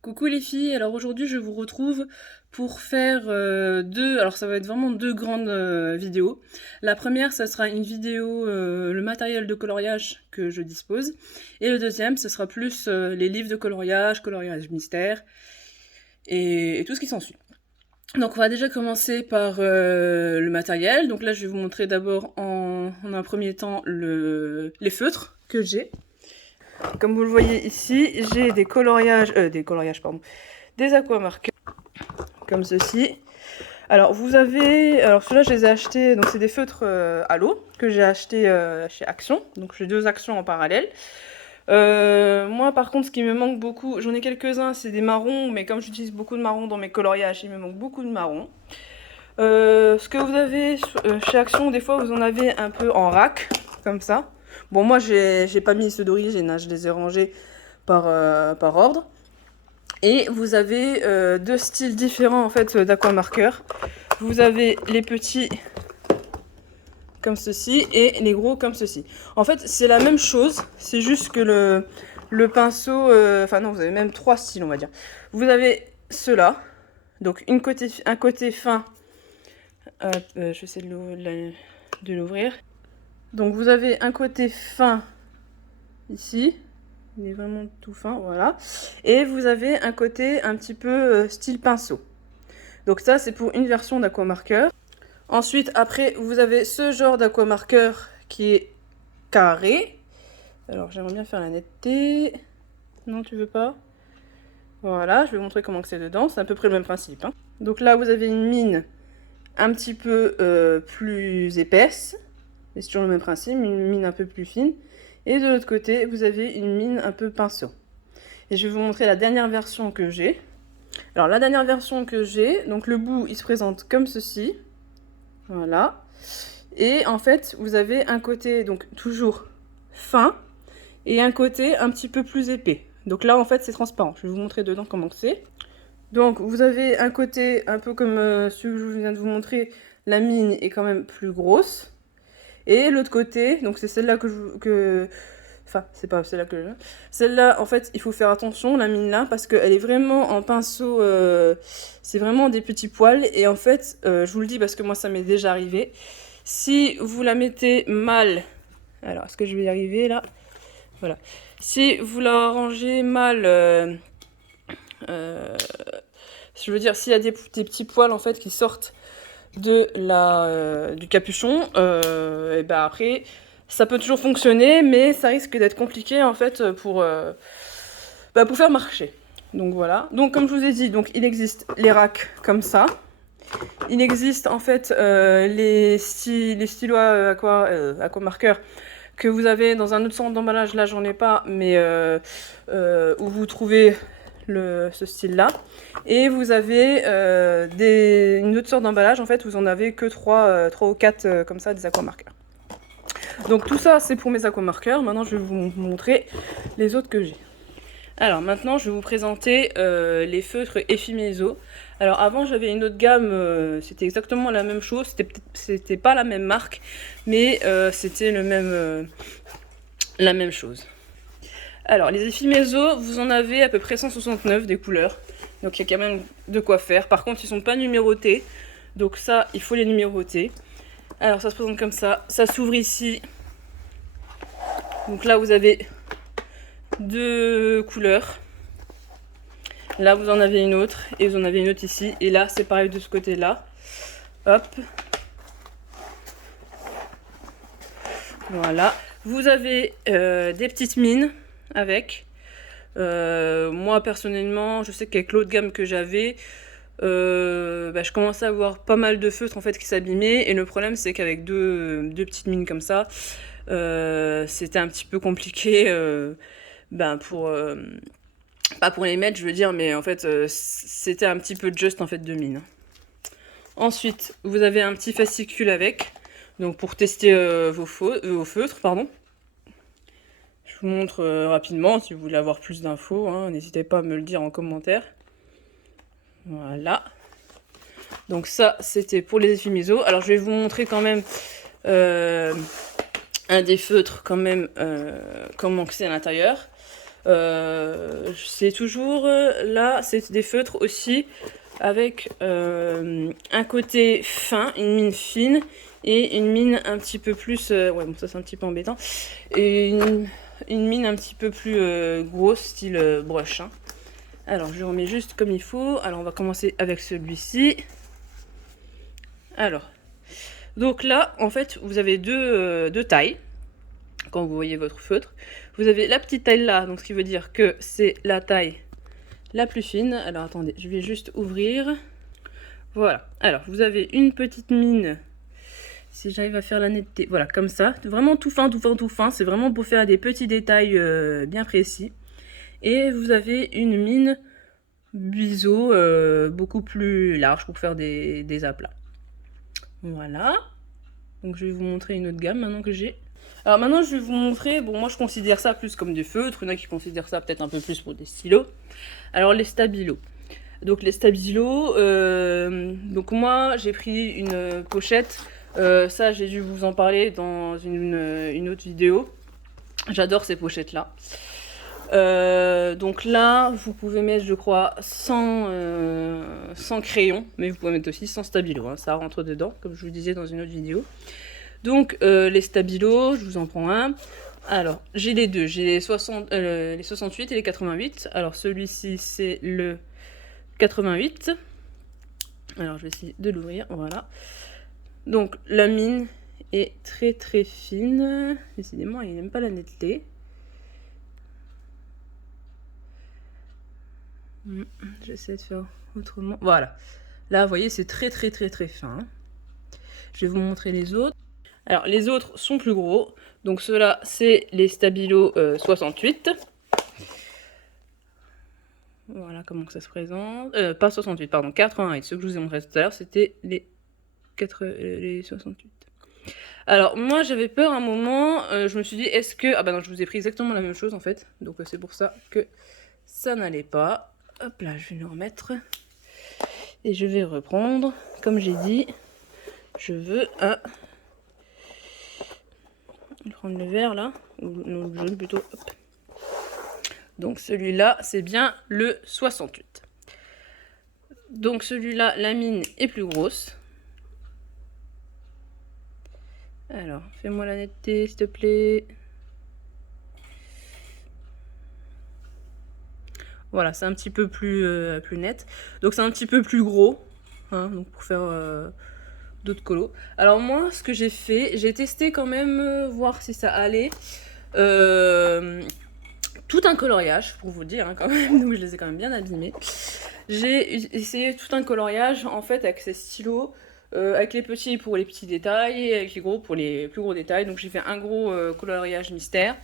Coucou les filles, alors aujourd'hui je vous retrouve pour faire alors ça va être vraiment deux grandes vidéos. La première, ça sera une vidéo, le matériel de coloriage que je dispose, et le deuxième, ce sera plus les livres de coloriage, coloriage mystère, et tout ce qui s'ensuit. Donc on va déjà commencer par le matériel. Donc là je vais vous montrer d'abord en un premier temps les feutres que j'ai. Comme vous le voyez ici, j'ai des coloriages, pardon, des aquamarqueurs, comme ceci. Alors ceux-là je les ai achetés, donc c'est des feutres à l'eau, que j'ai achetés chez Action, donc j'ai deux Actions en parallèle. Moi par contre ce qui me manque beaucoup, j'en ai quelques-uns, c'est des marrons, mais comme j'utilise beaucoup de marrons dans mes coloriages, il me manque beaucoup de marrons. Ce que vous avez chez Action, des fois vous en avez un peu en rack, comme ça. Bon, moi j'ai pas mis ceux d'origine, hein, je les ai rangés par ordre. Et vous avez deux styles différents en fait d'aquamarqueurs. Vous avez les petits comme ceci et les gros comme ceci. En fait c'est la même chose, c'est juste que le pinceau, enfin non, vous avez même trois styles on va dire. Vous avez ceux-là, donc un côté fin. Je vais essayer de l'ouvrir. Donc vous avez un côté fin ici, il est vraiment tout fin, voilà. Et vous avez un côté un petit peu style pinceau. Donc ça c'est pour une version d'aquamarqueur. Ensuite après vous avez ce genre d'aquamarqueur qui est carré. Alors j'aimerais bien faire la netteté. Non, tu veux pas? Voilà, je vais vous montrer comment c'est dedans, c'est à peu près le même principe, hein. Donc là vous avez une mine un petit peu plus épaisse. C'est toujours le même principe, une mine un peu plus fine. Et de l'autre côté, vous avez une mine un peu pinceau. Et je vais vous montrer la dernière version que j'ai. Alors la dernière version que j'ai, donc le bout il se présente comme ceci. Voilà. Et en fait, vous avez un côté donc toujours fin et un côté un petit peu plus épais. Donc là en fait c'est transparent. Je vais vous montrer dedans comment c'est. Donc vous avez un côté un peu comme celui que je viens de vous montrer, la mine est quand même plus grosse. Et l'autre côté, donc c'est celle-là enfin, c'est pas celle-là que je... Celle-là, en fait, il faut faire attention, la mine là, parce qu'elle est vraiment en pinceau, c'est vraiment des petits poils. Et en fait, je vous le dis parce que moi, ça m'est déjà arrivé. Si vous la mettez mal... Alors, est-ce que je vais y arriver, là? Voilà. Si vous la rangez mal... je veux dire, s'il y a des petits poils, en fait, qui sortent du capuchon, et ben après ça peut toujours fonctionner, mais ça risque d'être compliqué en fait pour faire marcher. Donc voilà. Donc comme je vous ai dit, donc il existe les racks comme ça. Il existe en fait les stylos aquamarqueurs que vous avez dans un autre centre d'emballage. Là j'en ai pas, mais où vous trouvez ce style-là. Et vous avez une autre sorte d'emballage, en fait, vous en avez que 3 ou 4 comme ça, des aquamarqueurs. Donc tout ça, c'est pour mes aquamarqueurs. Maintenant, je vais vous montrer les autres que j'ai. Alors maintenant, je vais vous présenter les feutres Effimeso. Alors avant, j'avais une autre gamme, c'était exactement la même chose. C'était pas la même marque, mais c'était la même chose. Alors, les Effimeso, vous en avez à peu près 169 des couleurs. Donc, il y a quand même de quoi faire. Par contre, ils sont pas numérotés. Donc ça, il faut les numéroter. Alors, ça se présente comme ça. Ça s'ouvre ici. Donc là, vous avez deux couleurs. Là, vous en avez une autre. Et vous en avez une autre ici. Et là, c'est pareil de ce côté-là. Hop. Voilà. Vous avez des petites mines avec. Moi personnellement, je sais qu'avec l'autre gamme que j'avais, je commençais à avoir pas mal de feutres en fait qui s'abîmaient, et le problème c'est qu'avec deux petites mines comme ça, c'était un petit peu compliqué pour pas pour les mettre je veux dire, mais en fait c'était un petit peu juste en fait de mine. Ensuite vous avez un petit fascicule avec, donc pour tester vos feutres, pardon. Je vous montre rapidement, si vous voulez avoir plus d'infos, hein, n'hésitez pas à me le dire en commentaire. Voilà. Donc ça, c'était pour les Effimeso. Alors je vais vous montrer quand même un des feutres, quand même, comment c'est à l'intérieur. C'est toujours là, c'est des feutres aussi avec un côté fin, une mine fine et une mine un petit peu plus ouais bon ça c'est un petit peu embêtant, et une mine un petit peu plus grosse style brush hein. Alors je le remets juste comme il faut. Alors on va commencer avec celui-ci. Alors donc là en fait vous avez deux tailles quand vous voyez votre feutre. Vous avez la petite taille là, donc ce qui veut dire que c'est la taille la plus fine. Alors attendez, je vais juste ouvrir. Voilà, alors vous avez une petite mine, si j'arrive à faire la netteté, voilà comme ça, vraiment tout fin, tout fin, tout fin, c'est vraiment pour faire des petits détails bien précis. Et vous avez une mine biseau beaucoup plus large pour faire des aplats. Voilà, donc je vais vous montrer une autre gamme maintenant que j'ai. Alors maintenant je vais vous montrer, bon moi je considère ça plus comme des feutres, il y en a qui considèrent ça peut-être un peu plus pour des stylos. Alors les stabilos. Donc les stabilos, donc moi j'ai pris une pochette, ça j'ai dû vous en parler dans une autre vidéo. J'adore ces pochettes là. Donc là vous pouvez mettre je crois 100 crayons, mais vous pouvez mettre aussi 100 stabilos, hein, ça rentre dedans comme je vous disais dans une autre vidéo. Donc les stabilos, je vous en prends un. Alors j'ai les deux, j'ai les 68 et les 88. Alors celui-ci c'est le 88. Alors je vais essayer de l'ouvrir, voilà. Donc la mine est très très fine. Décidément il n'aime pas la netteté. J'essaie de faire autrement. Voilà. Là vous voyez c'est très très très très fin. Je vais vous montrer les autres. Alors les autres sont plus gros. Donc ceux-là c'est les stabilos 68. Voilà comment ça se présente. Pas 68, pardon, 88. Ceux que je vous ai montré tout à l'heure, c'était les 68. Alors, moi, j'avais peur un moment. Je me suis dit, est-ce que... Ah bah non, je vous ai pris exactement la même chose, en fait. Donc, c'est pour ça que ça n'allait pas. Hop là, je vais le remettre. Et je vais reprendre. Comme j'ai dit, je veux un... Je vais prendre le vert, là. Ou le jaune, plutôt. Hop. Donc celui-là, c'est bien le 68. Donc celui-là, la mine est plus grosse. Alors, fais-moi la netteté, s'il te plaît. Voilà, c'est un petit peu plus net. Donc c'est un petit peu plus gros, hein, donc pour faire d'autres colos. Alors moi, ce que j'ai fait, j'ai testé quand même, voir si ça allait. Tout un coloriage, pour vous dire, hein, quand même, donc je les ai quand même bien abîmés. J'ai essayé tout un coloriage, en fait, avec ces stylos, avec les petits pour les petits détails, et avec les gros pour les plus gros détails. Donc j'ai fait un gros coloriage mystère.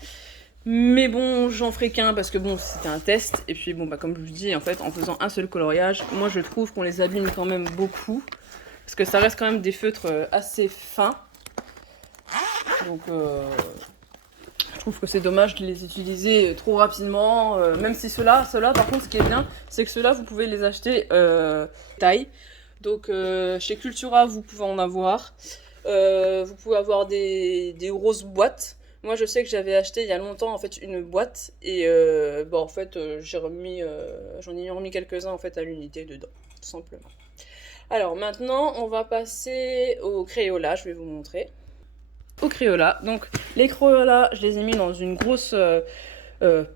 Mais bon, j'en ferai qu'un parce que bon, c'était un test. Et puis bon, bah comme je vous dis, en fait, en faisant un seul coloriage, moi je trouve qu'on les abîme quand même beaucoup. Parce que ça reste quand même des feutres assez fins. Donc je trouve que c'est dommage de les utiliser trop rapidement. Même si ceux-là, par contre, ce qui est bien, c'est que ceux-là, vous pouvez les acheter taille. Donc chez Cultura, vous pouvez en avoir. Vous pouvez avoir des grosses boîtes. Moi, je sais que j'avais acheté il y a longtemps en fait une boîte et bon, en fait, j'en ai remis quelques-uns en fait à l'unité dedans, tout simplement. Alors maintenant, on va passer au Crayola. Je vais vous montrer. Au Crayola. Donc les Crayola, je les ai mis dans une grosse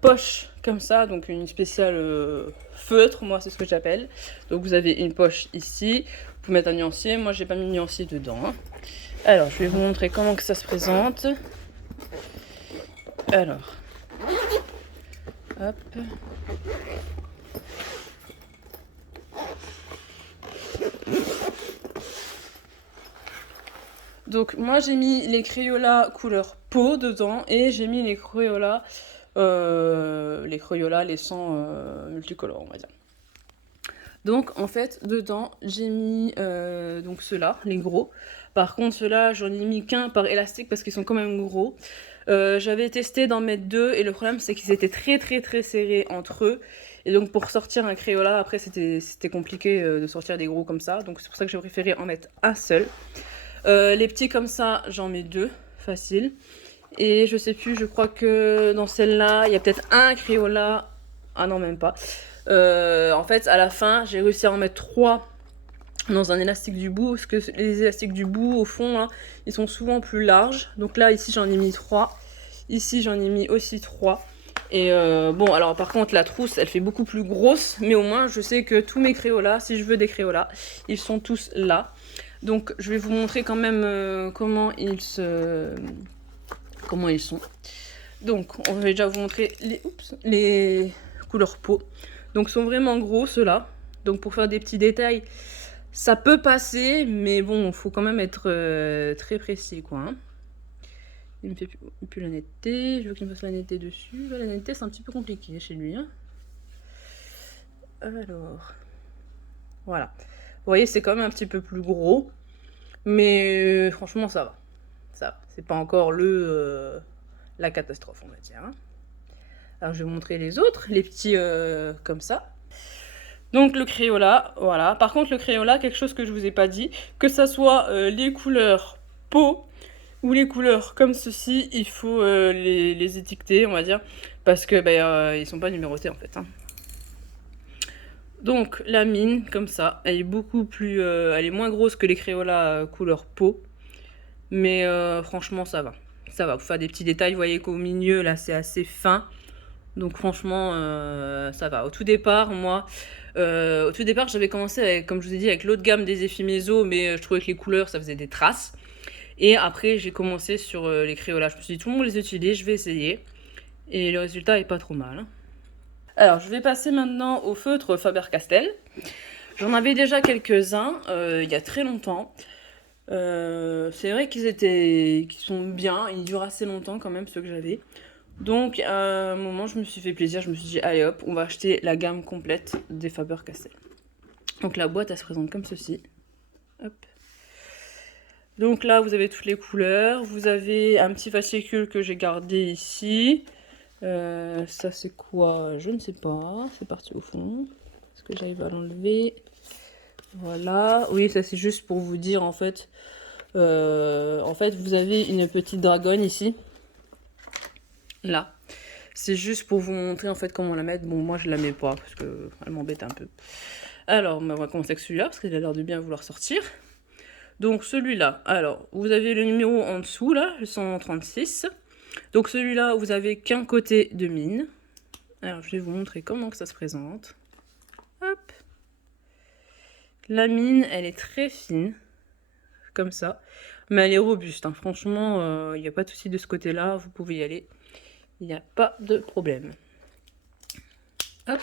poche comme ça, donc une spéciale feutre, moi c'est ce que j'appelle. Donc vous avez une poche ici, vous pouvez mettre un nuancier, moi j'ai pas mis de nuancier dedans. Alors je vais vous montrer comment que ça se présente. Alors, hop. Donc moi j'ai mis les Crayola couleur peau dedans et j'ai mis les Crayola, les 100 multicolores on va dire. Donc en fait dedans j'ai mis donc ceux-là, les gros. Par contre ceux-là j'en ai mis qu'un par élastique parce qu'ils sont quand même gros. J'avais testé d'en mettre deux et le problème c'est qu'ils étaient très serrés entre eux. Et donc pour sortir un Crayola après c'était compliqué de sortir des gros comme ça. Donc c'est pour ça que j'ai préféré en mettre un seul. Les petits comme ça j'en mets deux, facile. Et je sais plus, je crois que dans celle-là, il y a peut-être un Crayola. Ah non, même pas. En fait, à la fin, j'ai réussi à en mettre 3 dans un élastique du bout, parce que les élastiques du bout, au fond, hein, ils sont souvent plus larges. Donc là, ici, j'en ai mis 3. Ici, j'en ai mis aussi 3. Et bon, alors par contre, la trousse, elle fait beaucoup plus grosse, mais au moins, je sais que tous mes Crayolas, si je veux des Crayolas, ils sont tous là. Donc, je vais vous montrer quand même comment ils sont. Donc, on va déjà vous montrer les couleurs peau. Donc, sont vraiment gros, ceux-là. Donc, pour faire des petits détails, ça peut passer, mais bon, il faut quand même être très précis, quoi. Hein. Il me fait plus la netteté. Je veux qu'il me fasse la netteté dessus. La netteté, c'est un petit peu compliqué chez lui. Hein. Alors, voilà. Vous voyez, c'est quand même un petit peu plus gros. Mais franchement, ça va. Ça va. C'est pas encore la catastrophe, on va dire. Hein. Alors, je vais vous montrer les autres, les petits comme ça. Donc, le Crayola, voilà. Par contre, le Crayola, quelque chose que je vous ai pas dit, que ça soit les couleurs peau ou les couleurs comme ceci, il faut les étiqueter, on va dire, parce que ils sont pas numérotés en fait. Hein. Donc, la mine, comme ça, elle est beaucoup plus... elle est moins grosse que les Crayola couleur peau, mais franchement, ça va. Ça va, pour faire des petits détails, vous voyez qu'au milieu, là, c'est assez fin. Donc franchement, ça va. Au tout départ, moi, j'avais commencé, avec, comme je vous ai dit, avec l'autre gamme des Effimeso, mais je trouvais que les couleurs, ça faisait des traces. Et après, j'ai commencé sur les Crayolas. Je me suis dit, tout le monde les utilise, je vais essayer. Et le résultat est pas trop mal. Hein. Alors, je vais passer maintenant au feutre Faber-Castell. J'en avais déjà quelques-uns, il y a très longtemps. C'est vrai qu'ils sont bien, ils durent assez longtemps quand même, ceux que j'avais. Donc, à un moment, je me suis fait plaisir. Je me suis dit, allez hop, on va acheter la gamme complète des Faber-Castell. Donc, la boîte, elle se présente comme ceci. Hop. Donc là, vous avez toutes les couleurs. Vous avez un petit fascicule que j'ai gardé ici. Ça, c'est quoi? Je ne sais pas. C'est parti au fond. Est-ce que j'arrive à l'enlever? Voilà. Oui, ça, c'est juste pour vous dire, en fait, vous avez une petite dragonne ici. Là. C'est juste pour vous montrer en fait comment la mettre. Bon, moi je la mets pas parce que elle m'embête un peu. Alors, on va commencer avec celui-là parce qu'il a l'air de bien vouloir sortir. Donc celui-là, alors vous avez le numéro en dessous là, le 136. Donc celui-là, vous avez qu'un côté de mine. Alors je vais vous montrer comment que ça se présente. Hop. La mine, elle est très fine, comme ça. Mais elle est robuste, hein. Franchement, il n'y a pas de souci de ce côté-là, vous pouvez y aller. Il n'y a pas de problème. Hop.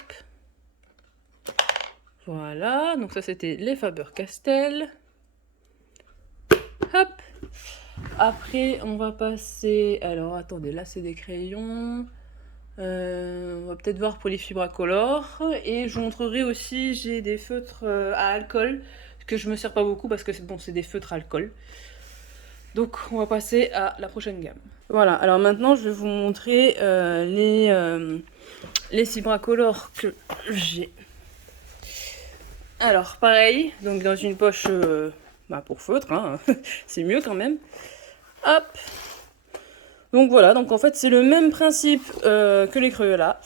Voilà, donc ça c'était les Faber-Castell. Hop. Après, on va passer... Alors, attendez, là c'est des crayons. On va peut-être voir pour les Fibracolor. Et je vous montrerai aussi, j'ai des feutres à alcool, que je me sers pas beaucoup parce que c'est des feutres à alcool. Donc, on va passer à la prochaine gamme. Voilà, alors maintenant, je vais vous montrer les Fibracolor que j'ai. Alors, pareil, donc dans une poche pour feutre, hein, c'est mieux quand même. Hop. Donc voilà, donc en fait, c'est le même principe que les Crayola.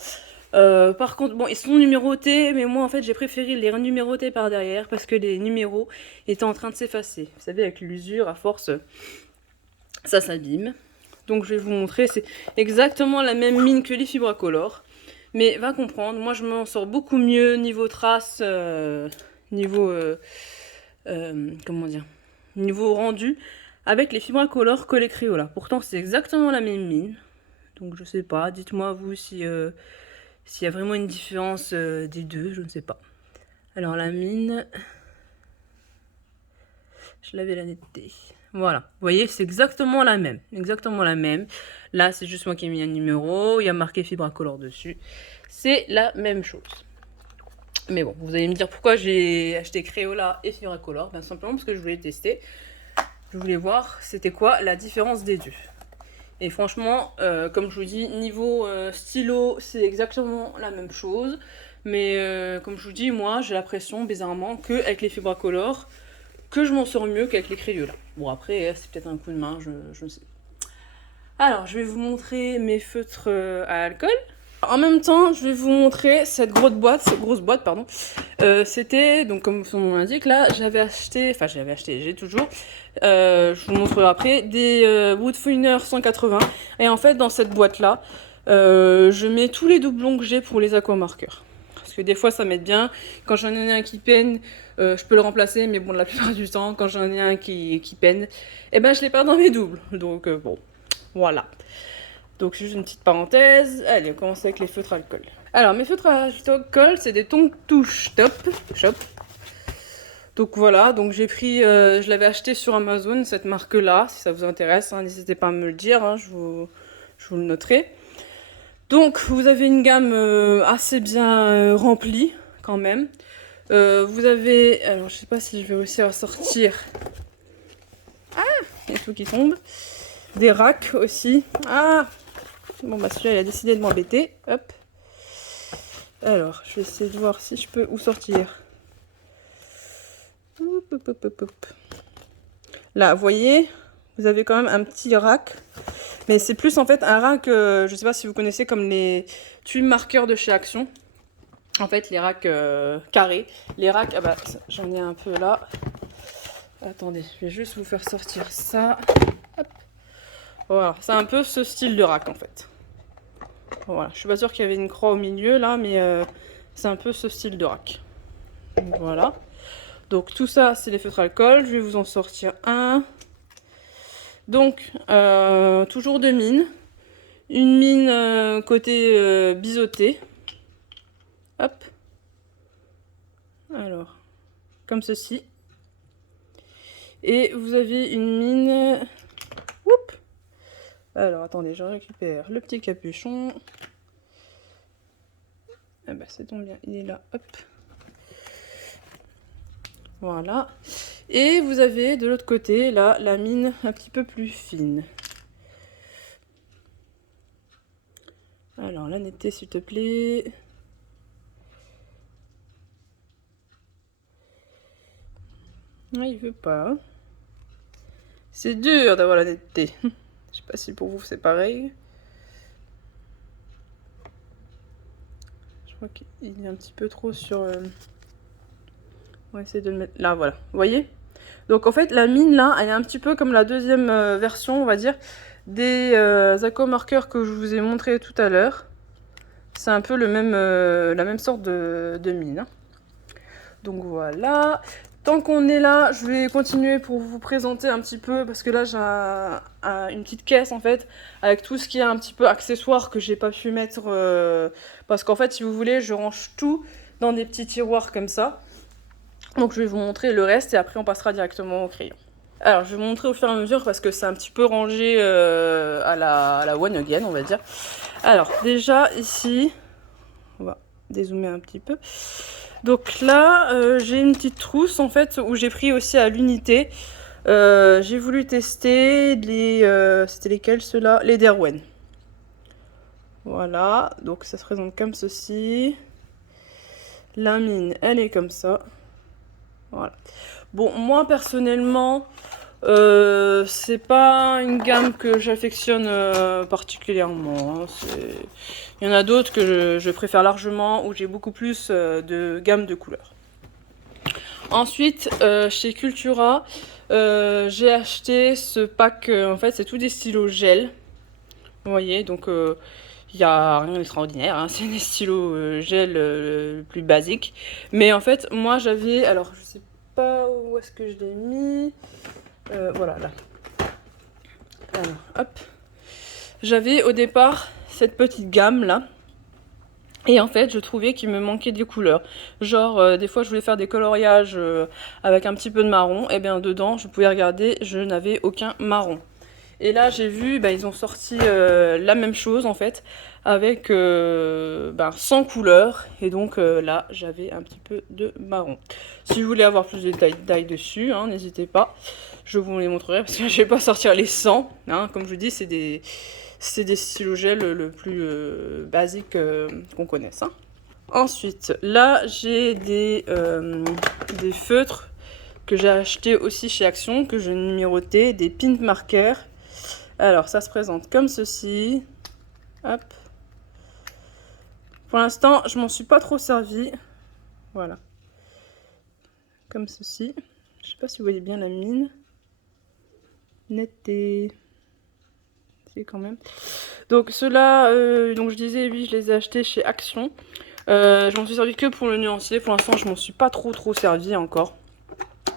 Par contre, bon, ils sont numérotés, mais moi, en fait, j'ai préféré les renuméroter par derrière parce que les numéros étaient en train de s'effacer. Vous savez, avec l'usure, à force, ça s'abîme. Donc, je vais vous montrer, c'est exactement la même mine que les Fibracolor. Mais va comprendre, moi, je m'en sors beaucoup mieux niveau traces, comment dire, niveau rendu, avec les Fibracolor que les Crayola. Pourtant, c'est exactement la même mine. Donc, je sais pas, dites-moi, vous, si... s'il y a vraiment une différence des deux, je ne sais pas. Alors la mine, je l'avais la netteté. Voilà, vous voyez, c'est exactement la même. Exactement la même. Là, c'est juste moi qui ai mis un numéro. Il y a marqué Fibracolor dessus. C'est la même chose. Mais bon, vous allez me dire pourquoi j'ai acheté Crayola et Fibracolor. Ben, simplement parce que je voulais tester. Je voulais voir c'était quoi la différence des deux. Et franchement, comme je vous dis, niveau stylo, c'est exactement la même chose. Mais comme je vous dis, moi, j'ai l'impression, bizarrement, qu'avec les Fibracolor, que je m'en sors mieux qu'avec les Crayola. Bon, après, c'est peut-être un coup de main, je ne sais. Alors, je vais vous montrer mes feutres à alcool. En même temps, je vais vous montrer cette grosse boîte, pardon. C'était, donc comme son nom l'indique, là, j'ai toujours, je vous montrerai après, des Woodfiner 180. Et en fait, dans cette boîte-là, je mets tous les doublons que j'ai pour les aquamarqueurs. Parce que des fois, ça m'aide bien. Quand j'en ai un qui peine, je peux le remplacer, mais bon, la plupart du temps, quand j'en ai un qui peine, eh ben, je les perds dans mes doubles. Donc, bon, voilà. Donc juste une petite parenthèse. Allez, on commence avec les feutres alcool. Alors mes feutres alcool, c'est des Tongs Touch Top Shop. Donc voilà, donc j'ai pris, je l'avais acheté sur Amazon, cette marque-là, si ça vous intéresse, hein, n'hésitez pas à me le dire, hein, je vous le noterai. Donc vous avez une gamme assez bien remplie quand même. Vous avez, alors je sais pas si je vais réussir à sortir. Ah, il y a tout qui tombe. Des racks aussi. Ah, bon bah celui-là il a décidé de m'embêter. Hop. Alors, je vais essayer de voir si je peux où sortir. Là, vous voyez, vous avez quand même un petit rack. Mais c'est plus en fait un rack, je sais pas si vous connaissez, comme les tubes marqueurs de chez Action. En fait, les racks carrés. Les racks, ah bah j'en ai un peu là. Attendez, je vais juste vous faire sortir ça. Hop. Voilà, c'est un peu ce style de rack en fait. Voilà, je suis pas sûre qu'il y avait une croix au milieu là, mais c'est un peu ce style de rack. Donc, voilà. Donc tout ça, c'est les feutres alcool. Je vais vous en sortir un. Donc, toujours de mine. Une mine côté biseauté. Hop. Alors, comme ceci. Et vous avez une mine... Oups. Alors, attendez, je récupère le petit capuchon. Ah bah, ça tombe bien, il est là. Hop. Voilà. Et vous avez de l'autre côté, là, la mine un petit peu plus fine. Alors, la netteté, s'il te plaît. Ah, il veut pas. C'est dur d'avoir la netteté. Je sais pas si pour vous c'est pareil. Je crois qu'il est un petit peu trop sur... On va essayer de le mettre là, voilà. Vous voyez? Donc en fait, la mine là, elle est un petit peu comme la deuxième version, on va dire, des aquamarqueurs que je vous ai montré tout à l'heure. C'est un peu le même, la même sorte de mine. Hein. Donc voilà. Tant qu'on est là, je vais continuer pour vous présenter un petit peu, parce que là j'ai une petite caisse en fait, avec tout ce qui est un petit peu accessoire que j'ai pas pu mettre, parce qu'en fait si vous voulez, je range tout dans des petits tiroirs comme ça. Donc je vais vous montrer le reste et après on passera directement au crayon. Alors je vais vous montrer au fur et à mesure parce que c'est un petit peu rangé à la one again on va dire. Alors déjà ici, on va dézoomer un petit peu. Donc là j'ai une petite trousse en fait où j'ai pris aussi à l'unité. J'ai voulu tester les... c'était lesquels ceux-là? Les Derwent. Voilà, donc ça se présente comme ceci. La mine elle est comme ça. Voilà. Bon, moi personnellement, c'est pas une gamme que j'affectionne particulièrement. Hein. Il y en a d'autres que je préfère largement, où j'ai beaucoup plus de gamme de couleurs. Ensuite, chez Cultura, j'ai acheté ce pack, en fait c'est tout des stylos gel. Vous voyez, donc il n'y a rien d'extraordinaire, hein. C'est des stylos gel le plus basique. Mais en fait, moi j'avais, alors je sais pas où est-ce que je l'ai mis. Voilà, là. Alors, hop. J'avais au départ cette petite gamme là. Et en fait, je trouvais qu'il me manquait des couleurs. Genre, des fois je voulais faire des coloriages avec un petit peu de marron. Et bien dedans, je pouvais regarder, je n'avais aucun marron. Et là, j'ai vu, ils ont sorti la même chose en fait, avec 100 couleurs. Et donc là, j'avais un petit peu de marron. Si vous voulez avoir plus de détails dessus, hein, n'hésitez pas. Je vous les montrerai parce que je vais pas sortir les 100. Hein, comme je vous dis, c'est des stylos gel le plus basique qu'on connaisse. Hein. Ensuite, là, j'ai des feutres que j'ai achetés aussi chez Action, que je numérotais, des pint markers. Alors, ça se présente comme ceci. Hop. Pour l'instant, je m'en suis pas trop servi. Voilà. Comme ceci. Je sais pas si vous voyez bien la mine. Netté. C'est quand même. Donc ceux-là, donc je disais, oui, je les ai achetés chez Action. Je m'en suis servi que pour le nuancier. Pour l'instant, je m'en suis pas trop servi encore.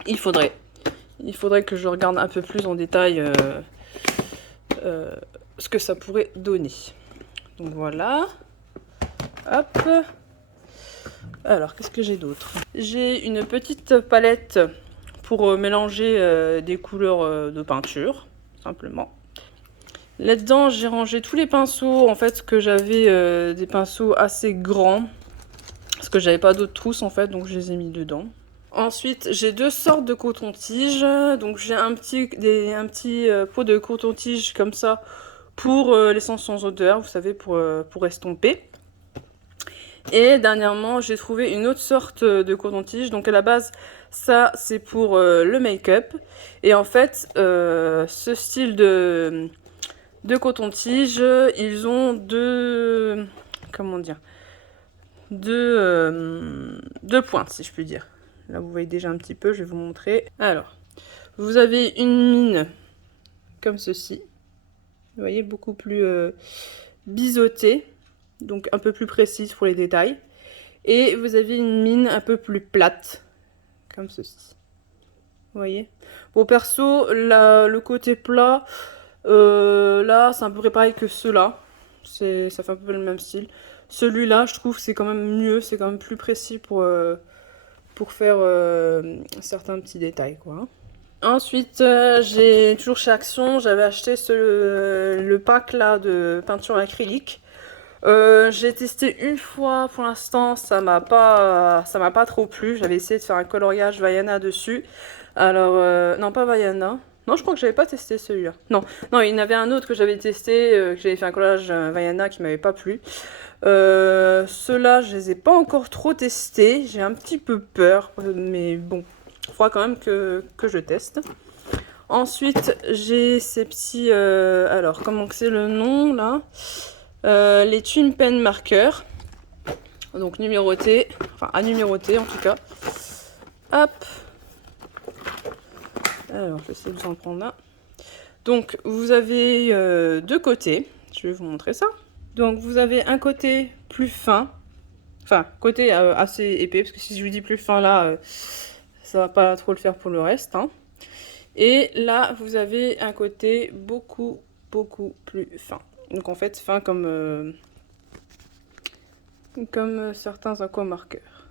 Il faudrait que je regarde un peu plus en détail ce que ça pourrait donner. Donc voilà. Hop. Alors, qu'est-ce que j'ai d'autre? J'ai une petite palette pour mélanger des couleurs de peinture, simplement. Là-dedans, j'ai rangé tous les pinceaux, en fait, que j'avais des pinceaux assez grands. Parce que j'avais pas d'autres trousses, en fait, donc je les ai mis dedans. Ensuite, j'ai deux sortes de coton-tige. Donc j'ai un petit pot de coton-tige comme ça pour l'essence sans odeur, vous savez, pour estomper. Et dernièrement, j'ai trouvé une autre sorte de coton-tige. Donc à la base, ça c'est pour le make-up. Et en fait, ce style de coton-tige, ils ont deux... Comment dire? Deux pointes, si je puis dire. Là, vous voyez déjà un petit peu, je vais vous montrer. Alors, vous avez une mine comme ceci. Vous voyez, beaucoup plus biseautée, donc un peu plus précise pour les détails. Et vous avez une mine un peu plus plate, comme ceci. Vous voyez? Bon, perso, le côté plat, là, c'est un peu près pareil que ceux-là. Ça fait un peu le même style. Celui-là, je trouve, c'est quand même mieux, c'est quand même plus précis pour faire certains petits détails, quoi. Ensuite, j'ai toujours chez Action, j'avais acheté le pack là de peinture acrylique. J'ai testé une fois pour l'instant, ça m'a pas trop plu. J'avais essayé de faire un coloriage Vaiana dessus. Alors, non, pas Vaiana. Non, je crois que j'avais pas testé celui-là. Non, il y en avait un autre que j'avais testé, que j'avais fait un collage Vaiana qui m'avait pas plu. Ceux-là, je les ai pas encore trop testés. J'ai un petit peu peur, mais bon, il faudra quand même que je teste. Ensuite, j'ai ces petits... alors, comment que c'est le nom, là? Les Twin Pen Markers. Donc, numérotés. Enfin, à numéroter, en tout cas. Hop. Alors, je vais essayer de vous en prendre là. Donc, vous avez deux côtés. Je vais vous montrer ça. Donc, vous avez un côté plus fin. Enfin, côté assez épais, parce que si je vous dis plus fin là, ça va pas trop le faire pour le reste. Hein. Et là, vous avez un côté beaucoup plus fin. Donc en fait, fin comme certains aquamarqueurs.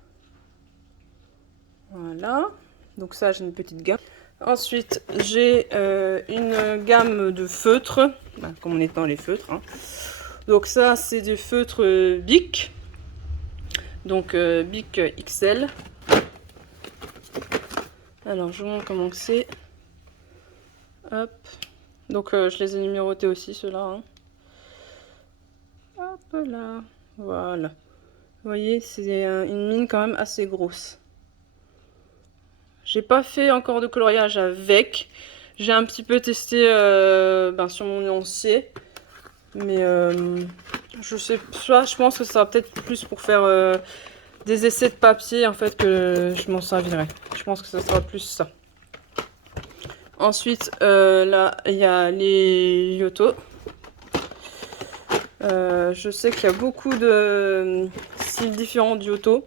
Voilà. Donc ça, j'ai une petite gamme. Ensuite, j'ai une gamme de feutres, comme on est dans les feutres. Hein. Donc ça, c'est des feutres Bic. Donc Bic XL. Alors, je vous montre comment c'est. Hop. Donc, je les ai numérotés aussi, ceux-là. Hein. Hop là. Voilà. Vous voyez, c'est une mine quand même assez grosse. J'ai pas fait encore de coloriage avec. J'ai un petit peu testé sur mon nuancier. Mais je sais pas, je pense que ça va peut-être plus pour faire des essais de papier en fait que je m'en servirai. Je pense que ça sera plus ça. Ensuite, là, il y a les Yoto. Je sais qu'il y a beaucoup de styles différents de Yoto.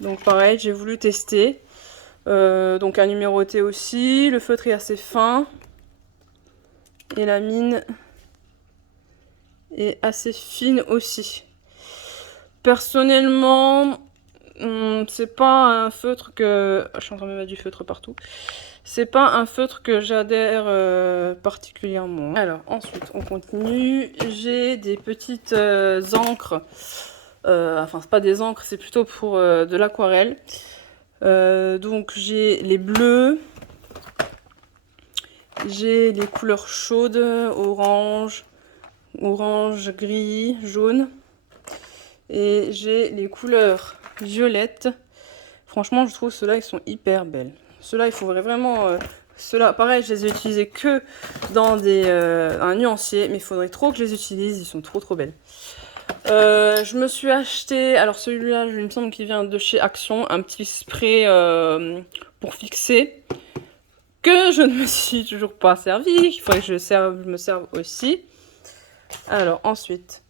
Donc pareil, j'ai voulu tester. Donc un numéroté aussi. Le feutre est assez fin. Et la mine est assez fine aussi. Personnellement, c'est pas un feutre que... Je suis en train de mettre du feutre partout. C'est pas un feutre que j'adhère particulièrement. Alors ensuite on continue. J'ai des petites encres. Enfin c'est pas des encres, c'est plutôt pour de l'aquarelle. Donc j'ai les bleus. J'ai les couleurs chaudes, orange, gris, jaune. Et j'ai les couleurs violettes. Franchement je trouve ceux-là ils sont hyper belles. Ceux-là, il faudrait vraiment ceux-là, pareil, je les ai utilisés que dans un nuancier, mais il faudrait trop que je les utilise, ils sont trop belles. Je me suis acheté, alors celui-là, il me semble qu'il vient de chez Action, un petit spray pour fixer, que je ne me suis toujours pas servi, il faudrait que je me serve aussi. Alors ensuite,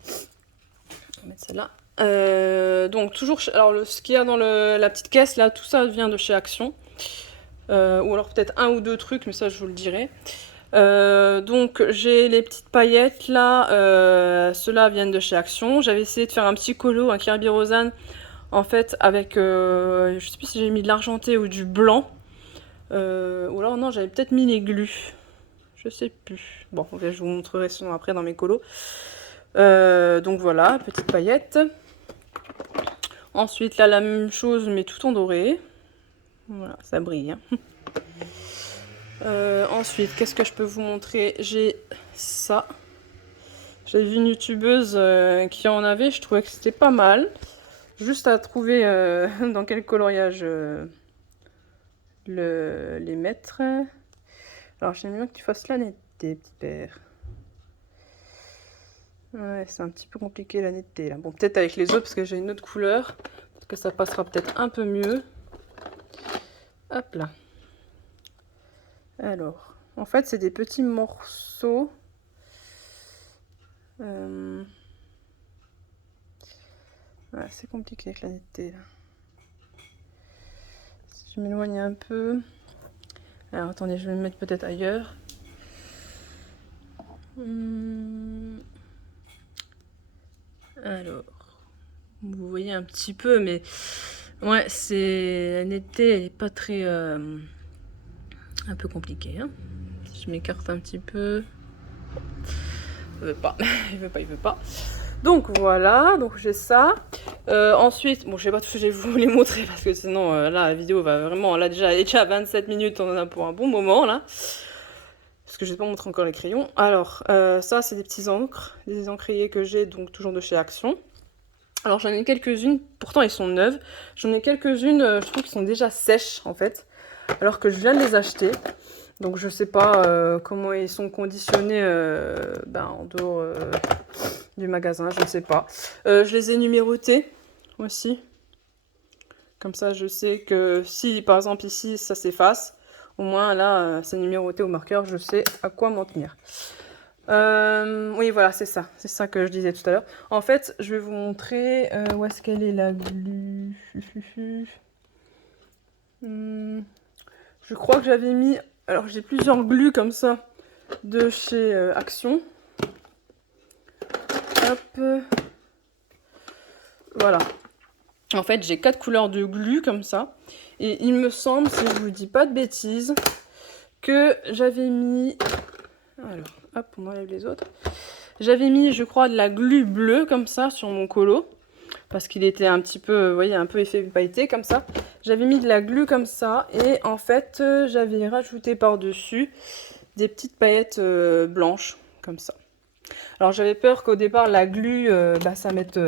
on va mettre celle-là. Donc toujours, alors ce qu'il y a dans la petite caisse là, tout ça vient de chez Action. Ou alors peut-être un ou deux trucs, mais ça je vous le dirai. Donc j'ai les petites paillettes là, ceux-là viennent de chez Action. J'avais essayé de faire un petit colo, un Kirby Rosanne, en fait avec, je sais plus si j'ai mis de l'argenté ou du blanc. Ou alors non, j'avais peut-être mis les glus. Je sais plus. Bon, je vous montrerai sinon après dans mes colos. Donc voilà, petite paillette. Ensuite là la même chose mais tout en doré. Voilà, ça brille. Hein. Ensuite, qu'est-ce que je peux vous montrer? J'ai ça. J'ai vu une youtubeuse qui en avait, je trouvais que c'était pas mal. Juste à trouver dans quel coloriage les mettre. Alors j'aime bien que tu fasses la netteté, petit père. Ouais, c'est un petit peu compliqué la netteté là. Bon, peut-être avec les autres parce que j'ai une autre couleur. Parce que ça passera peut-être un peu mieux. Hop là. Alors, en fait, c'est des petits morceaux. Ouais, c'est compliqué avec la netteté là. Si je m'éloigne un peu. Alors attendez, je vais me mettre peut-être ailleurs. Alors, vous voyez un petit peu, mais ouais, la netteté, elle est pas très, un peu compliquée. Hein. Si je m'écarte un petit peu, il veut pas, il veut pas. Donc voilà, donc j'ai ça. Ensuite, bon, je sais pas tout ce que je vais vous les montrer parce que sinon, là, la vidéo va vraiment, là déjà, elle est déjà à 27 minutes, on en a pour un bon moment là. Parce que je vais pas montrer encore les crayons. Alors, ça, c'est des petits encres, des encriers que j'ai, donc toujours de chez Action. Alors, j'en ai quelques-unes, pourtant elles sont neuves. J'en ai quelques-unes, je trouve qu'elles sont déjà sèches, en fait. Alors que je viens de les acheter. Donc, je sais pas comment ils sont conditionnés en dehors du magasin, je ne sais pas. Je les ai numérotés aussi. Comme ça, je sais que si, par exemple, ici, ça s'efface, au moins, là, c'est numéroté au marqueur, je sais à quoi m'en tenir. Oui, voilà, c'est ça que je disais tout à l'heure. En fait, je vais vous montrer où est-ce qu'elle est la glu. Je crois que j'avais mis... Alors, j'ai plusieurs glus comme ça de chez Action. Hop. Voilà. En fait, j'ai 4 couleurs de glu comme ça. Et il me semble, si je vous dis pas de bêtises, que j'avais mis... Alors, hop, on enlève les autres. J'avais mis, je crois, de la glu bleue comme ça sur mon colo. Parce qu'il était un petit peu, vous voyez, un peu effet pailleté comme ça. J'avais mis de la glu comme ça. Et en fait, j'avais rajouté par-dessus des petites paillettes blanches comme ça. Alors, j'avais peur qu'au départ, la glu, ça mette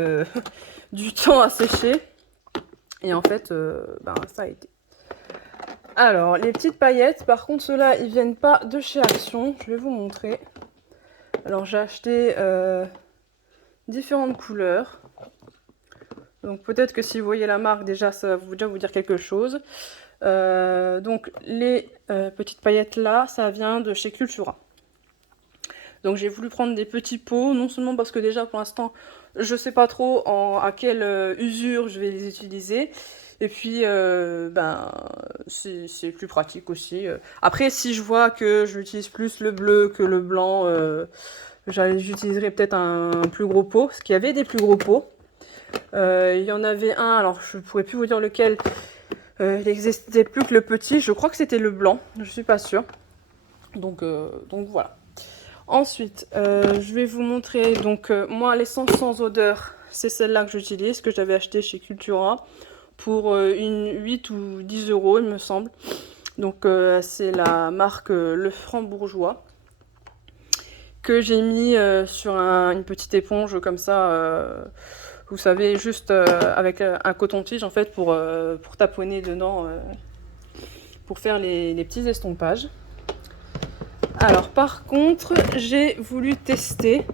du temps à sécher. Et en fait, ça a été. Alors, les petites paillettes, par contre, ceux-là, ils viennent pas de chez Action. Je vais vous montrer. Alors, j'ai acheté différentes couleurs. Donc, peut-être que si vous voyez la marque, déjà, ça va déjà vous dire quelque chose. Donc, les petites paillettes là, ça vient de chez Cultura. Donc, j'ai voulu prendre des petits pots, non seulement parce que déjà, pour l'instant, je sais pas trop à quelle usure je vais les utiliser. Et puis, c'est plus pratique aussi. Après, si je vois que j'utilise plus le bleu que le blanc, j'utiliserai peut-être un plus gros pot. Parce qu'il y avait des plus gros pots. Il y en avait un, alors je ne pourrais plus vous dire lequel. Il n'existait plus que le petit. Je crois que c'était le blanc. Je ne suis pas sûre. Donc voilà. Ensuite, je vais vous montrer. Donc, moi, l'essence sans odeur, c'est celle-là que j'utilise, que j'avais acheté chez Cultura. Pour une 8 ou 10 euros, il me semble. Donc, c'est la marque Le Franc-Bourgeois. Que j'ai mis sur une petite éponge comme ça. Vous savez, juste avec un coton-tige, en fait, pour taponner dedans. Pour faire les petits estompages. Alors par contre, j'ai voulu tester,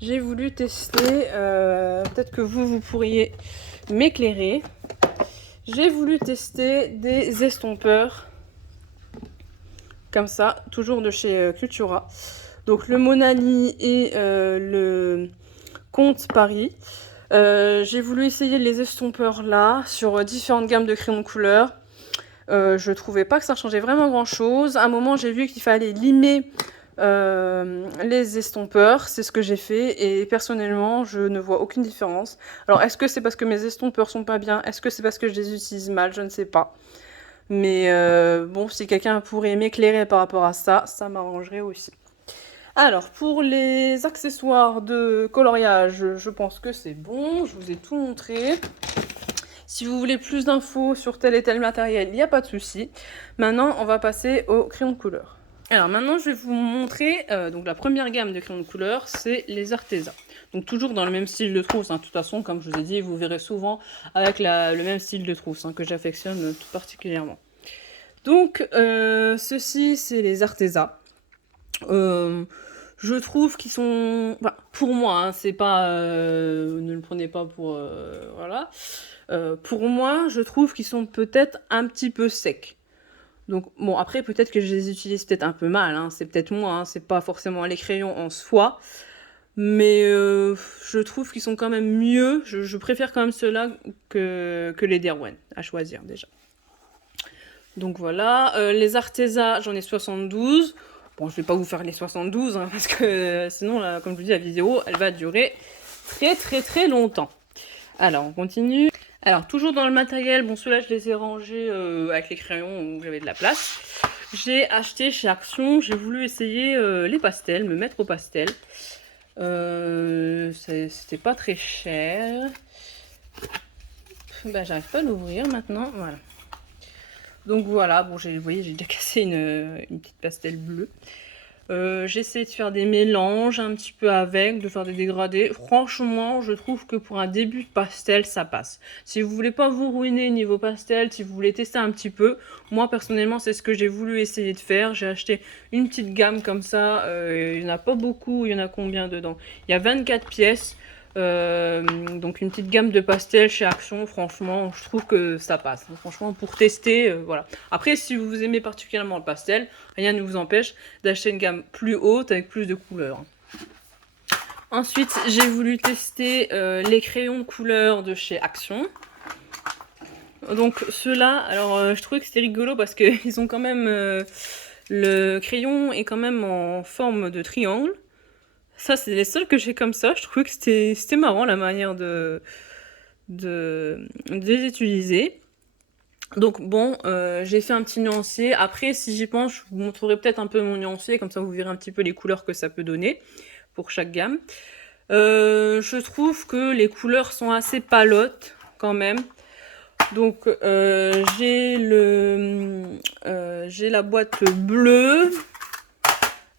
peut-être que vous pourriez m'éclairer. J'ai voulu tester des estompeurs, comme ça, toujours de chez Cultura. Donc le Monani et le Comte Paris. J'ai voulu essayer les estompeurs là, sur différentes gammes de crayons de couleur. Je trouvais pas que ça changeait vraiment grand chose. À un moment, j'ai vu qu'il fallait limer les estompeurs. C'est ce que j'ai fait et personnellement, je ne vois aucune différence. Alors, est-ce que c'est parce que mes estompeurs sont pas bien? Est-ce que c'est parce que je les utilise mal? Je ne sais pas. Mais bon, si quelqu'un pourrait m'éclairer par rapport à ça, ça m'arrangerait aussi. Alors, pour les accessoires de coloriage, je pense que c'est bon. Je vous ai tout montré. Si vous voulez plus d'infos sur tel et tel matériel, il n'y a pas de souci. Maintenant, on va passer aux crayons de couleur. Alors maintenant, je vais vous montrer, donc la première gamme de crayons de couleur, c'est les Arteza. Donc toujours dans le même style de trousse, hein. De toute façon, comme je vous ai dit, vous verrez souvent avec le même style de trousse, hein, que j'affectionne tout particulièrement. Donc, ceci, c'est les Arteza. Je trouve qu'ils sont... Enfin, pour moi, hein, c'est pas... ne le prenez pas pour... voilà. Pour moi, je trouve qu'ils sont peut-être un petit peu secs. Donc, bon, après, peut-être que je les utilise peut-être un peu mal, hein. C'est peut-être moi, hein. C'est pas forcément les crayons en soi. Mais je trouve qu'ils sont quand même mieux. Je préfère quand même ceux-là que les Derwent, à choisir déjà. Donc voilà, les Arteza, j'en ai 72. Bon, je vais pas vous faire les 72, hein, parce que sinon, là, comme je vous dis, la vidéo, elle va durer très longtemps. Alors, on continue. Alors, toujours dans le matériel, bon, ceux-là, je les ai rangés avec les crayons où j'avais de la place. J'ai acheté chez Action, j'ai voulu essayer les pastels, me mettre au pastel. C'était pas très cher. Bah, j'arrive pas à l'ouvrir maintenant, voilà. Donc voilà, bon, vous voyez, j'ai déjà cassé une petite pastel bleue. J'ai essayé de faire des mélanges un petit peu avec, de faire des dégradés. Franchement, je trouve que pour un début de pastel, ça passe. Si vous voulez pas vous ruiner niveau pastel, si vous voulez tester un petit peu, moi personnellement, c'est ce que j'ai voulu essayer de faire. J'ai acheté une petite gamme comme ça. Il n'y en a pas beaucoup, il y en a combien dedans? Il y a 24 pièces. Donc une petite gamme de pastels chez Action, franchement, je trouve que ça passe. Franchement, pour tester, voilà. Après, si vous aimez particulièrement le pastel, rien ne vous empêche d'acheter une gamme plus haute avec plus de couleurs. Ensuite, j'ai voulu tester les crayons de couleur de chez Action. Donc ceux-là, alors je trouvais que c'était rigolo parce qu'ils ont quand même... le crayon est quand même en forme de triangle. Ça, c'est les seuls que j'ai comme ça. Je trouvais que c'était marrant la manière de les utiliser. Donc bon, j'ai fait un petit nuancier. Après, si j'y pense, je vous montrerai peut-être un peu mon nuancier. Comme ça, vous verrez un petit peu les couleurs que ça peut donner pour chaque gamme. Je trouve que les couleurs sont assez palotes quand même. Donc j'ai la boîte bleue,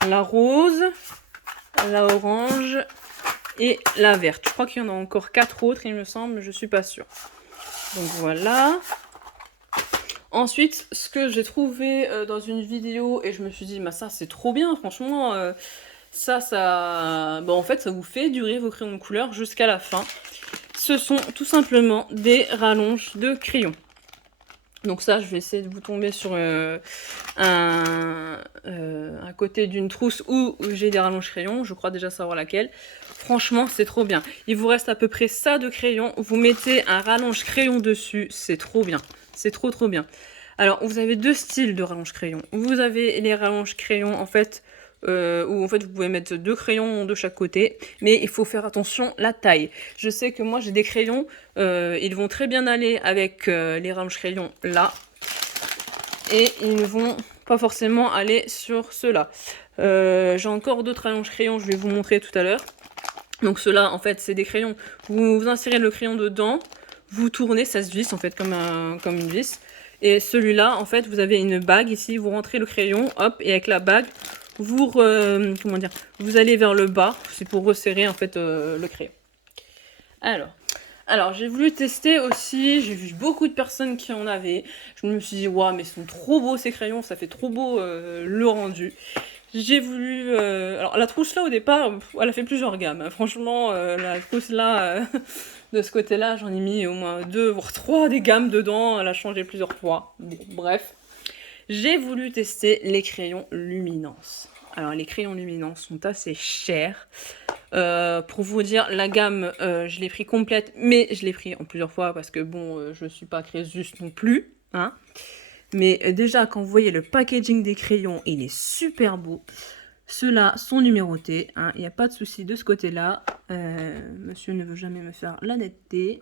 la rose, la orange et la verte. Je crois qu'il y en a encore 4 autres, il me semble, je suis pas sûre. Donc voilà. Ensuite, ce que j'ai trouvé dans une vidéo, et je me suis dit, bah ça c'est trop bien, franchement, bon, en fait ça vous fait durer vos crayons de couleur jusqu'à la fin. Ce sont tout simplement des rallonges de crayons. Donc ça, je vais essayer de vous tomber sur un côté d'une trousse où j'ai des rallonges crayons. Je crois déjà savoir laquelle. Franchement, c'est trop bien. Il vous reste à peu près ça de crayon. Vous mettez un rallonge crayon dessus. C'est trop bien. C'est trop bien. Alors, vous avez deux styles de rallonge crayon. Vous avez les rallonges crayons, en fait, où en fait vous pouvez mettre 2 crayons de chaque côté, mais il faut faire attention la taille. Je sais que moi j'ai des crayons, ils vont très bien aller avec les rallonges crayons là, et ils ne vont pas forcément aller sur ceux-là. J'ai encore d'autres rallonges crayons, je vais vous montrer tout à l'heure. Donc ceux-là, en fait, c'est des crayons, vous insérez le crayon dedans, vous tournez, ça se visse en fait comme une vis. Et celui-là, en fait, vous avez une bague ici, vous rentrez le crayon, hop, et avec la bague, vous allez vers le bas, c'est pour resserrer en fait le crayon. Alors, j'ai voulu tester aussi, j'ai vu beaucoup de personnes qui en avaient. Je me suis dit, waouh, mais ils sont trop beaux ces crayons, ça fait trop beau le rendu. J'ai voulu... Alors, la trousse là, au départ, elle a fait plusieurs gammes. Hein. Franchement, la trousse là, de ce côté-là, j'en ai mis au moins 2, voire 3 des gammes dedans. Elle a changé plusieurs fois. Bon, bref. J'ai voulu tester les crayons luminance. Alors, les crayons luminance sont assez chers. Pour vous dire, la gamme, je l'ai pris complète, mais je l'ai pris en plusieurs fois parce que bon, je suis pas Crésus non plus, hein. Mais déjà, quand vous voyez le packaging des crayons, il est super beau. Ceux-là sont numérotés, hein. Il n'y a pas de souci de ce côté-là. Monsieur ne veut jamais me faire la netteté.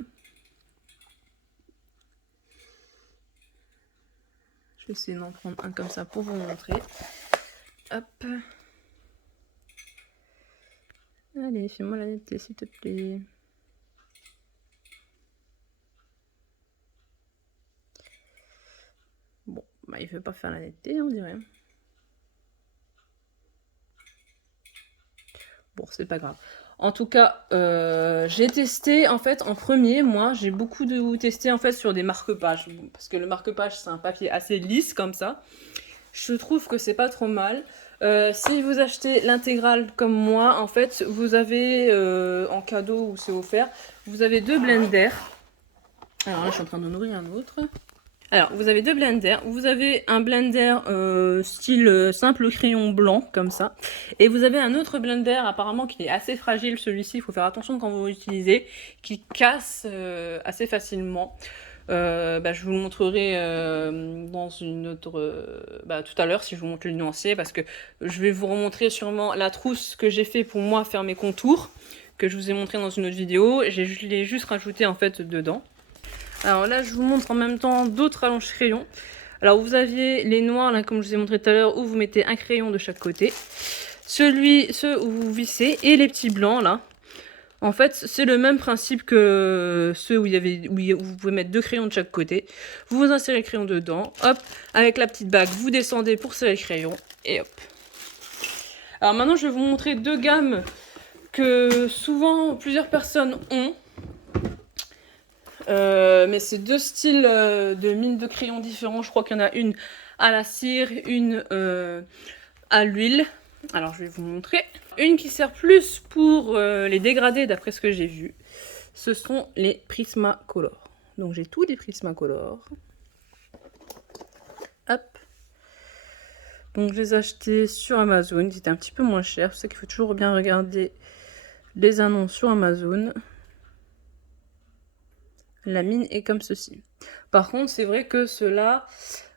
Je vais essayer d'en prendre un comme ça pour vous montrer. Hop. Allez, fais-moi la netteté, s'il te plaît. Bon, bah il veut pas faire la netteté, on dirait. Bon, c'est pas grave. En tout cas, j'ai testé, en fait, en premier, moi, j'ai beaucoup testé, en fait, sur des marque-pages. Parce que le marque-page, c'est un papier assez lisse, comme ça. Je trouve que c'est pas trop mal. Si vous achetez l'intégrale comme moi, en fait, vous avez, en cadeau ou c'est offert, vous avez 2 blenders. Alors là, je suis en train d'en ouvrir un autre. Alors, vous avez 2 blenders. Vous avez un blender style simple crayon blanc, comme ça. Et vous avez un autre blender, apparemment, qui est assez fragile, celui-ci. Il faut faire attention quand vous l'utilisez, qui casse assez facilement. Je vous le montrerai dans une autre... tout à l'heure, si je vous montre le nuancier, parce que je vais vous remontrer sûrement la trousse que j'ai fait pour moi faire mes contours, que je vous ai montré dans une autre vidéo. Je l'ai juste rajouté, en fait, dedans. Alors là, je vous montre en même temps d'autres rallonges crayons. Alors vous aviez les noirs, là, comme je vous ai montré tout à l'heure, où vous mettez un crayon de chaque côté. Ceux où vous vissez, et les petits blancs, là. En fait, c'est le même principe que ceux où vous pouvez mettre 2 crayons de chaque côté. Vous insérez le crayon dedans, hop, avec la petite bague, vous descendez pour serrer le crayon, et hop. Alors maintenant, je vais vous montrer 2 gammes que souvent plusieurs personnes ont. Mais c'est 2 styles de mine de crayon différents. Je crois qu'il y en a une à la cire, une à l'huile. Alors je vais vous montrer. Une qui sert plus pour les dégradés d'après ce que j'ai vu. Ce sont les Prismacolor. Donc j'ai tous des Prismacolor. Hop. Donc je les ai achetés sur Amazon. Ils étaient un petit peu moins chers. C'est pour ça qu'il faut toujours bien regarder les annonces sur Amazon. La mine est comme ceci. Par contre, c'est vrai que ceux-là,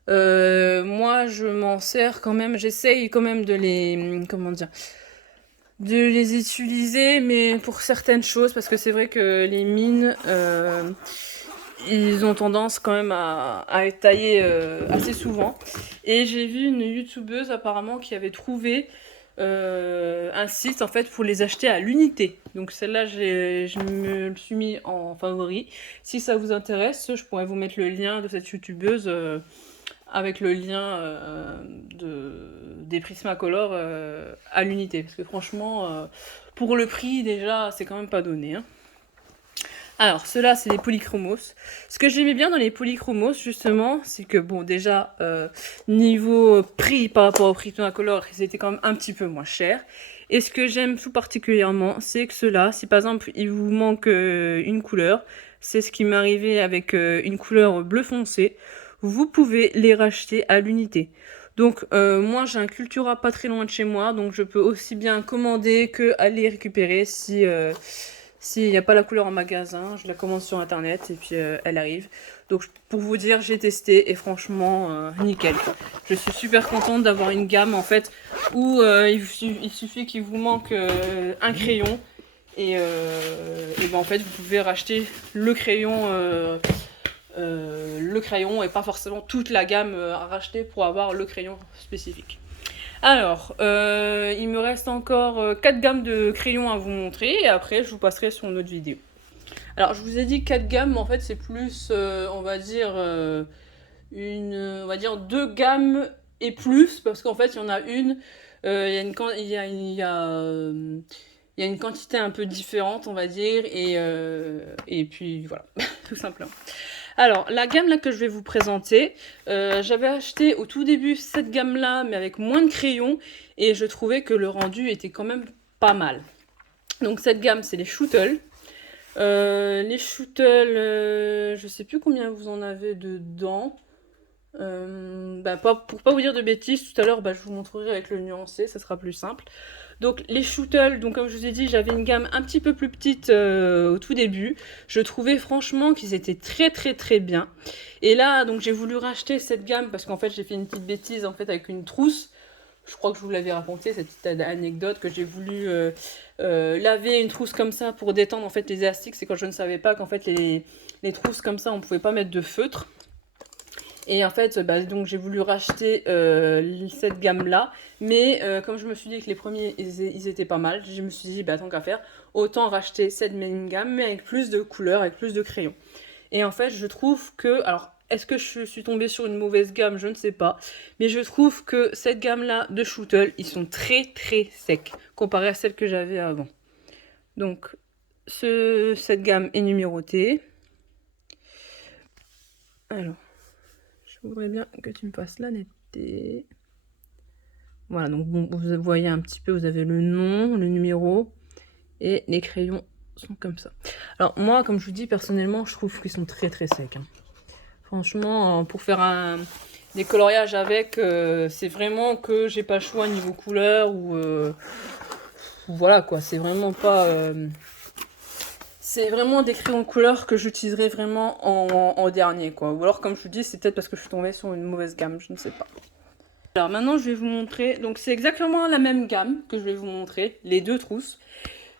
moi, je m'en sers quand même. J'essaye quand même de les... Comment dire, de les utiliser, mais pour certaines choses, parce que c'est vrai que les mines, ils ont tendance quand même à être taillés assez souvent. Et j'ai vu une youtubeuse apparemment qui avait trouvé un site en fait pour les acheter à l'unité. Donc celle-là, je me le suis mis en favori. Si ça vous intéresse, je pourrais vous mettre le lien de cette youtubeuse avec le lien des Prismacolor à l'unité. Parce que franchement, pour le prix déjà, c'est quand même pas donné. Hein. Alors, ceux-là, c'est les polychromos. Ce que j'aimais bien dans les polychromos, justement, c'est que, bon, déjà, niveau prix par rapport aux Prismacolor, ils étaient quand même un petit peu moins chers. Et ce que j'aime tout particulièrement, c'est que ceux-là, si par exemple, il vous manque une couleur, c'est ce qui m'est arrivé avec une couleur bleu foncé, vous pouvez les racheter à l'unité. Donc, moi, j'ai un Cultura pas très loin de chez moi, donc je peux aussi bien commander que aller récupérer si... s'il n'y a pas la couleur en magasin, je la commande sur internet et puis elle arrive. Donc pour vous dire, j'ai testé et franchement, nickel. Je suis super contente d'avoir une gamme en fait où il suffit qu'il vous manque un crayon. Et en fait, vous pouvez racheter le crayon et pas forcément toute la gamme à racheter pour avoir le crayon spécifique. Alors, il me reste encore 4 gammes de crayons à vous montrer et après je vous passerai sur une autre vidéo. Alors je vous ai dit 4 gammes, mais en fait c'est plus, on va dire 2 gammes et plus, parce qu'en fait il y en a une, il y il y a une quantité un peu différente, on va dire, et puis voilà, tout simplement. Alors, la gamme là que je vais vous présenter, j'avais acheté au tout début cette gamme là, mais avec moins de crayons, et je trouvais que le rendu était quand même pas mal. Donc cette gamme, c'est les Shootle. Les Shootle, je sais plus combien vous en avez dedans. Pour pas vous dire de bêtises, tout à l'heure, je vous montrerai avec le nuancé, ça sera plus simple. Donc les Shootle, donc comme je vous ai dit, j'avais une gamme un petit peu plus petite au tout début. Je trouvais franchement qu'ils étaient très très très bien. Et là, donc j'ai voulu racheter cette gamme parce qu'en fait j'ai fait une petite bêtise en fait avec une trousse. Je crois que je vous l'avais raconté, cette petite anecdote, que j'ai voulu laver une trousse comme ça pour détendre en fait les élastiques. C'est quand je ne savais pas qu'en fait les trousses comme ça on pouvait pas mettre de feutre. Et en fait, donc j'ai voulu racheter cette gamme-là. Mais comme je me suis dit que les premiers, ils étaient pas mal, je me suis dit, tant qu'à faire, autant racheter cette même gamme, mais avec plus de couleurs, avec plus de crayons. Et en fait, je trouve que... Alors, est-ce que je suis tombée sur une mauvaise gamme? Je ne sais pas. Mais je trouve que cette gamme-là de Shootle, ils sont très très secs, comparé à celle que j'avais avant. Donc, cette gamme est numérotée. Alors... je voudrais bien que tu me fasses la netteté. Voilà, donc bon, vous voyez un petit peu, vous avez le nom, le numéro, et les crayons sont comme ça. Alors moi, comme je vous dis, personnellement, je trouve qu'ils sont très très secs. Hein. Franchement, pour faire des coloriages avec, c'est vraiment que j'ai pas le choix niveau couleur, ou voilà quoi, c'est vraiment pas... c'est vraiment des crayons de couleur que j'utiliserai vraiment en dernier, quoi. Ou alors, comme je vous dis, c'est peut-être parce que je suis tombée sur une mauvaise gamme, je ne sais pas. Alors maintenant, je vais vous montrer. Donc, c'est exactement la même gamme que je vais vous montrer, les deux trousses.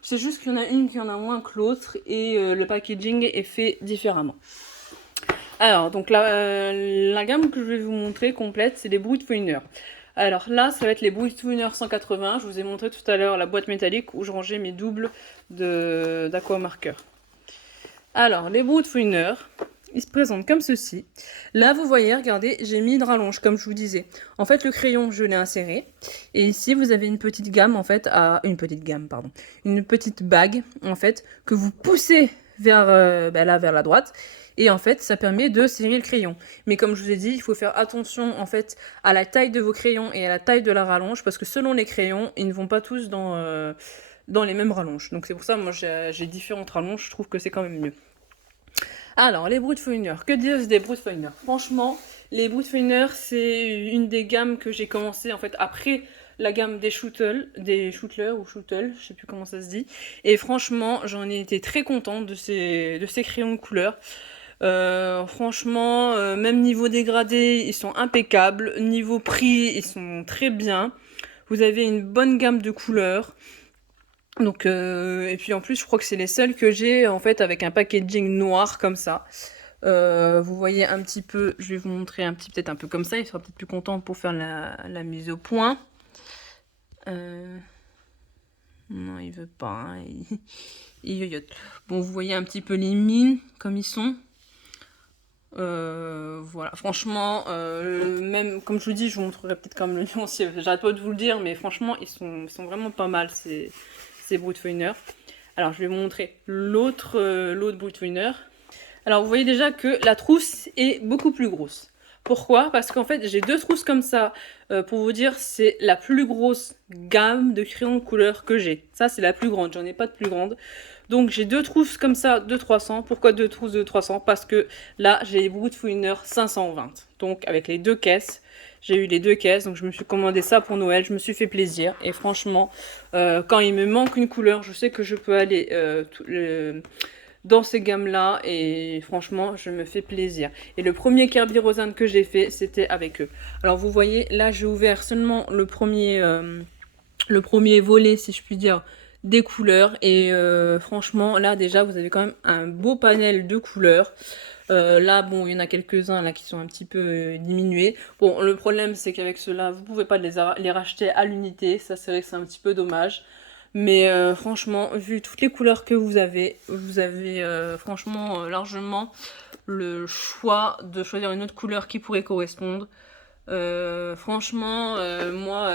C'est juste qu'il y en a une qui en a moins que l'autre et le packaging est fait différemment. Alors, donc la gamme que je vais vous montrer complète, c'est les Brutpfeuner. Alors là, ça va être les Brutpfeuner 180. Je vous ai montré tout à l'heure la boîte métallique où je rangeais mes doubles d'aquamarqueur. Alors, les Brutpfeuner, ils se présentent comme ceci. Là, vous voyez, regardez, j'ai mis une rallonge, comme je vous disais. En fait, le crayon, je l'ai inséré. Et ici, vous avez une petite gamme, en fait, une petite bague, en fait, que vous poussez vers la droite. Et en fait, ça permet de serrer le crayon. Mais comme je vous ai dit, il faut faire attention, en fait, à la taille de vos crayons et à la taille de la rallonge, parce que selon les crayons, ils ne vont pas tous dans les mêmes rallonges. Donc c'est pour ça, moi, j'ai différentes rallonges, je trouve que c'est quand même mieux. Alors, les Brutpfeuner, que dire des Brutpfeuner? Franchement, les Brutpfeuner, c'est une des gammes que j'ai commencé, en fait, après la gamme des Shootle, ou Shootle, je sais plus comment ça se dit. Et franchement, j'en ai été très contente de ces crayons de couleur. Franchement, même niveau dégradé, ils sont impeccables. Niveau prix, ils sont très bien. Vous avez une bonne gamme de couleurs. Donc, et puis en plus, je crois que c'est les seuls que j'ai en fait avec un packaging noir comme ça. Vous voyez un petit peu, je vais vous montrer peut-être un peu comme ça. Il sera peut-être plus content pour faire la mise au point. Non, il veut pas. Hein, il yoyote. Bon, vous voyez un petit peu les mines comme ils sont. Voilà, franchement, même comme je vous dis, je vous montrerai peut-être comme le nuancier. J'arrête pas de vous le dire, mais franchement, ils sont vraiment pas mal ces Brutpfeuner. Alors, je vais vous montrer l'autre Brutpfeuner. Alors, vous voyez déjà que la trousse est beaucoup plus grosse. Pourquoi? Parce qu'en fait, j'ai deux trousses comme ça. Pour vous dire, c'est la plus grosse gamme de crayons de couleur que j'ai. Ça, c'est la plus grande. J'en ai pas de plus grande. Donc, j'ai deux trousses comme ça de 300. Pourquoi deux trousses de 300? Parce que là, j'ai les Brutpfeuner 520. Donc, avec les deux caisses, j'ai eu les deux caisses. Donc, je me suis commandé ça pour Noël. Je me suis fait plaisir. Et franchement, quand il me manque une couleur, je sais que je peux aller dans ces gammes-là, et franchement, je me fais plaisir. Et le premier Kirby Roseanne que j'ai fait, c'était avec eux. Alors, vous voyez, là, j'ai ouvert seulement le premier volet, si je puis dire, des couleurs. Et franchement, là, déjà, vous avez quand même un beau panel de couleurs. Là, bon, il y en a quelques-uns là qui sont un petit peu diminués. Bon, le problème, c'est qu'avec ceux-là, vous pouvez pas les racheter à l'unité. Ça, c'est vrai que c'est un petit peu dommage. Mais franchement, vu toutes les couleurs que vous avez franchement largement le choix de choisir une autre couleur qui pourrait correspondre. Franchement, moi,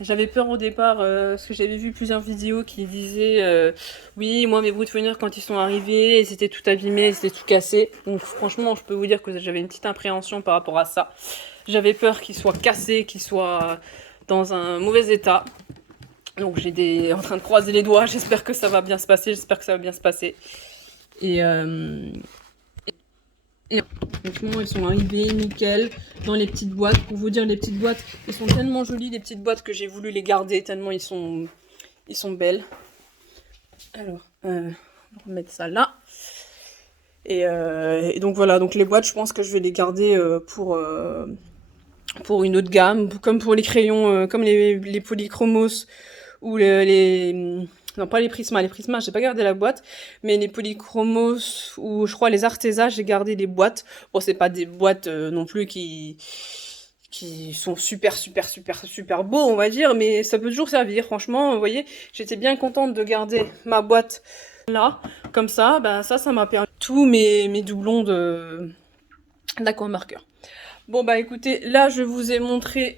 j'avais peur au départ, parce que j'avais vu plusieurs vidéos qui disaient oui, moi mes Broodfinders quand ils sont arrivés, c'était tout abîmé, c'était tout cassé. Donc franchement, je peux vous dire que j'avais une petite appréhension par rapport à ça. J'avais peur qu'ils soient cassés, qu'ils soient dans un mauvais état. Donc en train de croiser les doigts, j'espère que ça va bien se passer, Et, franchement, ils sont arrivés nickel dans les petites boîtes. Pour vous dire, les petites boîtes, ils sont tellement jolis, les petites boîtes, que j'ai voulu les garder tellement ils sont belles. Alors, on va remettre ça là. Et donc voilà, donc les boîtes, je pense que je vais les garder pour une autre gamme, comme pour les crayons, comme les polychromos ou non, pas les Prisma. Les Prisma, j'ai pas gardé la boîte, mais les polychromos ou je crois les Arteza, j'ai gardé les boîtes. Bon, c'est pas des boîtes non plus qui sont super beaux, on va dire, mais ça peut toujours servir. Franchement, vous voyez, j'étais bien contente de garder ma boîte là, comme ça. Ben ça m'a permis tous mes doublons d'aquamarqueur. Bon bah écoutez, là je vous ai montré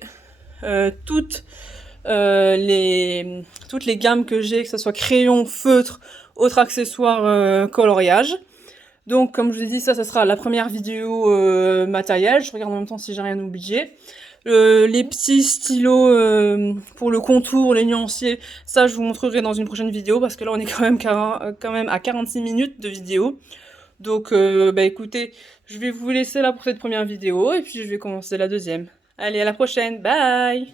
toutes les gammes que j'ai, que ce soit crayon, feutre, autres accessoires, coloriage. Donc comme je vous ai dit, ça sera la première vidéo matérielle. Je regarde en même temps si j'ai rien oublié. Les petits stylos pour le contour, les nuanciers, ça je vous montrerai dans une prochaine vidéo parce que là on est quand même à 46 minutes de vidéo. Donc bah écoutez, je vais vous laisser là pour cette première vidéo et puis je vais commencer la deuxième. Allez, à la prochaine, bye!